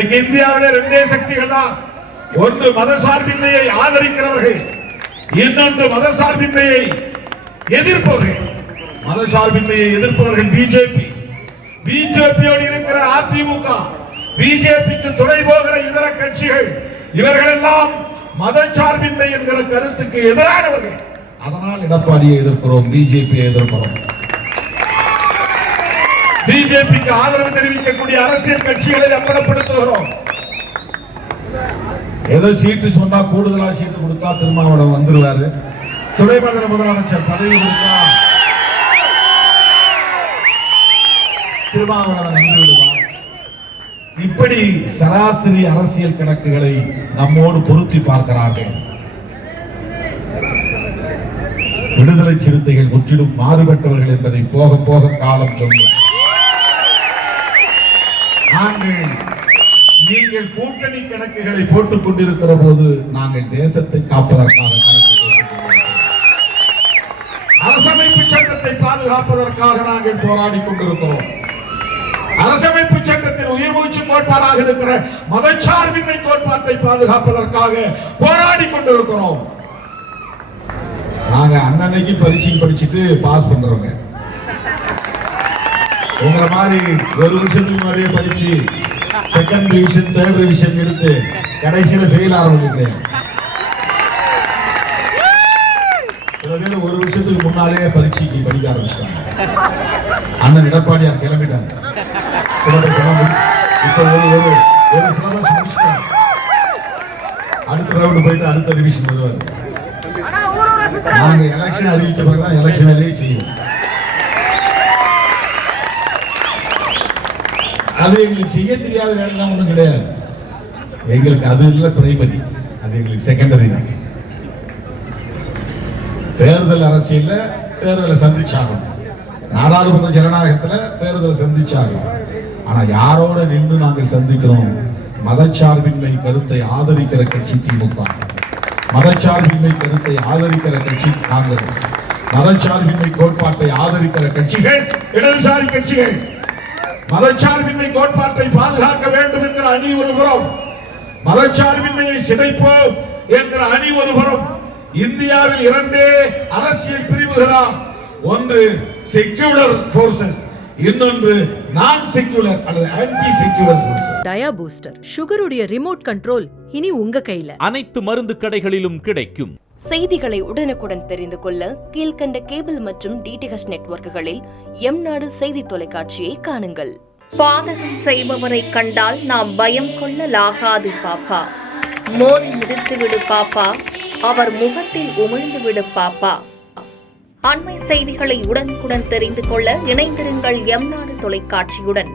இந்தியாவிலே இரண்டே சக்திகள் தான். ஒன்று மதசார்பின்மையை ஆதரிக்கிறவர்கள், இன்னொன்று மதசார்பின்மையை எதிர்ப்பவர்கள். மதசார்பின்மையை எதிர்ப்பவர்கள் பிஜேபி, பிஜேபியோடு இருக்கிற அதிமுக, பிஜேபிக்கு துணை போகிற இதர கட்சிகள், இவர்களெல்லாம் மதசார்பின்மை என்கிற கருத்துக்கு எதிரானவர்கள். அதனால் எடப்பாடியை எதிர்க்கிறோம், பிஜேபியை எதிர்க்கிறோம். பிஜேபிக்கு ஆதரவு தெரிவிக்கக்கூடிய அரசியல் கட்சிகளை அம்பலப்படுத்துகிறோம். ஏதோ சீட்டு சொன்னா கூடுதலா சீட்டு கொடுத்தா திருமாவளவன் வந்துருவாரு, துணைமண்டல முதலமைச்சர் பதவி கொடுத்தா திருமாவளவன் வந்து விடுவார். இப்படி சராசரி அரசியல் கணக்குகளை நம்மோடு பொருத்தி பார்க்கிறார்கள். விடுதலை சிறுத்தைகள் முற்றிலும் மாறுபட்டவர்கள் என்பதை போக போக காலம் சொல்லும். நீங்கள் கூட்டணி கணக்குகளை போட்டுக் கொண்டிருக்கிற போது நாங்கள் தேசத்தை காப்பதற்காக அரசமைப்பு சட்டத்தை பாதுகாப்பதற்காக நாங்கள் போராடி கொண்டிருக்கிறோம். அரசமைப்பு சட்டத்தின் உயிர் மூச்சு கோட்பாடாக இருக்கிற மதச்சார்பின்மை கோட்பாட்டை பாதுகாப்பதற்காக போராடி கொண்டிருக்கிறோம். நாங்க அன்னன்னைக்கு பரீட்சை படிச்சுட்டு பாஸ் பண்றோங்க. உங்களை மாதிரி ஒரு வருஷத்துக்கு முன்னாடியே படிச்சு செகண்ட் டிவிஷன் தேர்ட் டிவிஷன் எடுத்து கடைசியில ஃபெயில் ஆரம்பிச்சு. சில பேர் ஒரு வருஷத்துக்கு முன்னாலே பரீட்சைக்கு படிக்க ஆரம்பிச்சிட்டாங்க. அண்ணன் எடப்பாடியார் கிளம்பிட்டாங்க, சிலபஸ் எல்லாம் முடிச்சு இப்ப ஒரு சிலபஸ் முடிச்சுட்டாங்க. அடுத்த ரவுண்ட் போயிட்டு அடுத்த டிவிஷன் வருவாரு. நாங்க எலெக்ஷன் அறிவிச்ச பிறகுதான் எலெக்ஷன் வேலையே செய்வோம். அது எங்களுக்கு செய்ய தெரியாத வேலை ஒன்றும் கிடையாது. எங்களுக்கு அது இல்லை பிரைமரி, அது எங்களுக்கு செகண்டரி தான். தேர்தல் அரசியல்ல தேர்தலை சந்திச்சாகணும், நாடாளுமன்ற ஜனநாயகத்துல தேர்தலை சந்திச்சாகணும். ஆனா யாரோட நின்று நாங்கள் சந்திக்கிறோம்? மதச்சார்பின்மை கருத்தை ஆதரிக்கிற கட்சி திமுக, மதச்சார்பின்மை கருத்தை ஆதரிக்கிற கட்சி காங்கிரஸ், மதச்சார்பின்மை கோட்பாட்டை ஆதரிக்கிற கட்சிகள் இடதுசாரி கட்சிகள். மதச்சார்பின்மை கோட்பாட்டை பாதுகாக்க வேண்டும் என்கிற அணி ஒருபுறம், மதச்சார்பின்மையை சிதைப்போம் என்கிற அணி ஒருபுறம். இந்தியாவில் இரண்டே அரசியல் பிரிவுகளா, ஒன்று செக்யூலர் போர்சஸ், இன்னொன்று நான் செக்யூலர் அல்லது anti secular forces. Dia booster சுகருடைய ரிமோட் கண்ட்ரோல் இனி உங்க கையில. அனைத்து மருந்து கடைகளிலும் கிடைக்கும். செய்திகளை உடனுக்குடன் தெரிந்து கொள்ள கீழ்கண்ட கேபிள் மற்றும் டிடிஎச் நெட்வொர்க்குகளில் எம்நாடு செய்தி தொலைக்காட்சியை காணுங்கள். பாதகம் செய்பவரை கண்டால் நாம் பயம் கொள்ளலாகாது பாப்பா. மோதி மிதித்துவிடு பாப்பா, அவர் முகத்தில் உமிழ்ந்துவிடு பாப்பா. அண்மை செய்திகளை உடனுக்குடன் தெரிந்து கொள்ள இணைந்திருங்கள் எம்நாடு தொலைக்காட்சியுடன்.